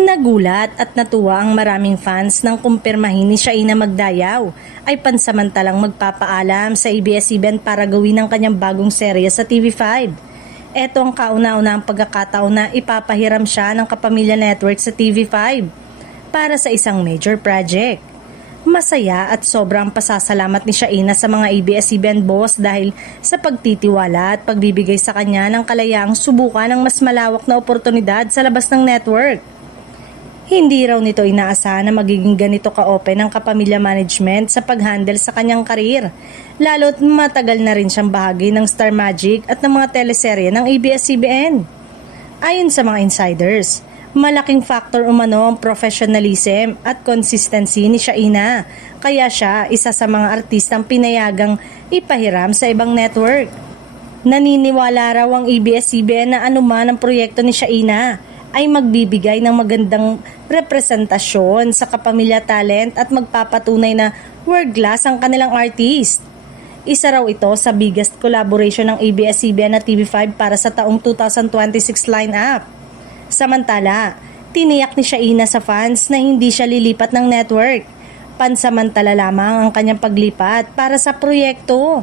Nagulat at natuwa ang maraming fans nang kumpirmahin ni Shaina Magdayaw ay pansamantalang magpapaalam sa ABS-CBN para gawin ang kanyang bagong serye sa TV5. Ito ang kauna-unahang pagkakataon na ipapahiram siya ng Kapamilya Network sa TV5 para sa isang major project. Masaya at sobrang pasasalamat ni Shaina sa mga ABS-CBN boss dahil sa pagtitiwala at pagbibigay sa kanya ng kalayaang subukan ng mas malawak na oportunidad sa labas ng network. Hindi raw nito inaasahan na magiging ganito ka-open ang Kapamilya Management sa pag-handle sa kanyang karir, lalo't matagal na rin siyang bahagi ng Star Magic at ng mga teleserye ng ABS-CBN. Ayon sa mga insiders, malaking factor umano ang professionalism at consistency ni Shaina, kaya siya isa sa mga artistang pinayagang ipahiram sa ibang network. Naniniwala raw ang ABS-CBN na anuman ang proyekto ni Shaina ay magbibigay ng magandang representasyon sa kapamilya talent at magpapatunay na world class ang kanilang artist. Isa raw ito sa biggest collaboration ng ABS-CBN at TV5 para sa taong 2026 lineup. Samantala, tiniyak ni Shaina sa fans na hindi siya lilipat ng network. Pansamantala lamang ang kanyang paglipat para sa proyekto.